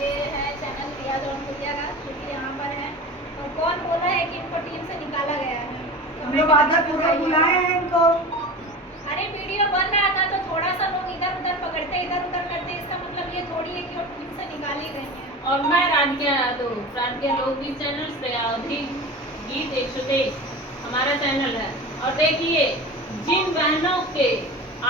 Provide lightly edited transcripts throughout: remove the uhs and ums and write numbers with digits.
ये है चैनल रिया जॉन कुटिया का, जो कि यहाँ पर है। तो कौन बोला है कि इनको टीम से निकाला गया है? हम लोग आधा पूरा बुलाए हैं इनको। अरे वीडियो बन रहा था तो थोड़ा सा लोग इधर उधर पकड़ते, इधर उधर करते, इसका मतलब ये थोड़ी है कि वो टीम से निकाली गई है। और मैं प्राज्ञा लोकगीत चैनल से अवधि गीत 123 हमारा चैनल है। और देखिए, जिन बहनों के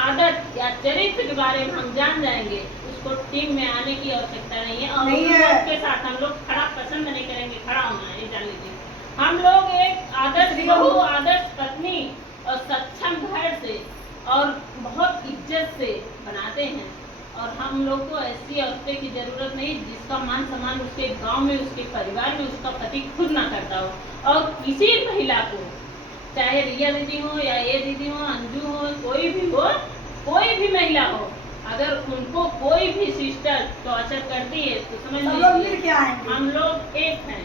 आदत या चरित्र के बारे में हम जान जाएंगे, उसको टीम में आने की आवश्यकता नहीं है। और नहीं उन है। लोग के साथ हम लोग खड़ा पसंद नहीं करेंगे, खड़ा होना ये जान लीजिए। हम लोग एक आदर्श बहू, आदर्श पत्नी और सक्षम घर से और बहुत इज्जत से बनाते हैं। और हम लोग को ऐसी औरतें की जरूरत नहीं जिसका मान सम्मान उसके गांव में, उसके परिवार में उसका पति खुद ना करता हो। और किसी महिला को, चाहे रिया दीदी हो या ये दीदी हो, अंजू हो, कोई भी महिला हो, अगर उनको कोई भी सिस्टर टॉर्चर करती है तो समझ लीजिए हम लोग एक हैं,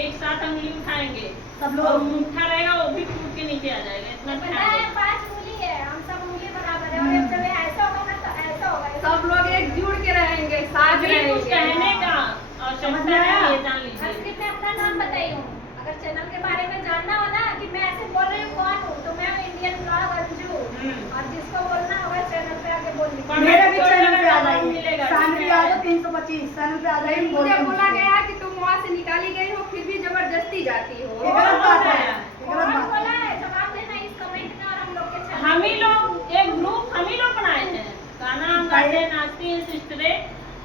एक साथ अंगुली उठाएंगे, सब और लोग मुट्ठा रहेगा वो भी टूट के नीचे आ जाएगा। इतना पता ध्यान है दें। 5 उंगली है, हम सब उंगली बराबर है। और जब ऐसा होगा ना तो ऐसा होगा। सब लोग एकजुट के रहेंगे, साथ अभी कुछ रहेंगे। कहने का और समझ समझना में आया? है, ये जान और लीजिए। सिर्फ मैं अपना नाम बताई हूँ। अगर चैनल के बारे में जानना हो ना कि मैं ऐसे बोल रही हूँ कौन हूँ, तो मैं इंडियन ब्लॉग अंजू। और जिसको बोलना होगा चैनल पे आके बोल दीजिए। मेरे भी चैनल पे आ मिलेगा, जाइए, सानवी यादव 325 चैनल पे आ जाइए। मुझे बोला गया कि तुम वहाँ से निकाली गई हो, फिर भी जबरदस्ती जाती हो। ये गलत बात है, ये कौन गलत बात बोला है। है? जवाब देना इस कमेंट में। और हम लोग के चैनल हम ही लोग एक ग्रुप हम ही लोग बनाए हैं, गाना हम गाते हैं, नाचती हैं सिस्टरें,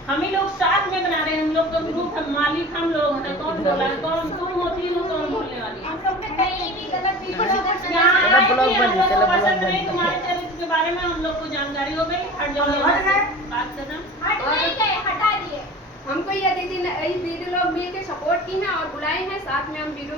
हम ही लोग साथ में बना रहे हैं। हम लोग का ग्रुप है, मालिक हम लोग हैं। कौन बोला है? कौन तुम होती हो, कौन बोलने वाली है? हम लोग में कहीं भी गलत वीडियो यहाँ अगर आए कि हम लोग को पसंद नहीं, तुम्हारे चरित्र के बारे में हम लोग को जानकारी हो गई, हट जाओ यहाँ से, बात खत्म। हट नहीं गए, हटा दिए। हमको ये दीदी लोग मिल के सपोर्ट की हैं और बुलाए हैं, साथ में हम वीडियो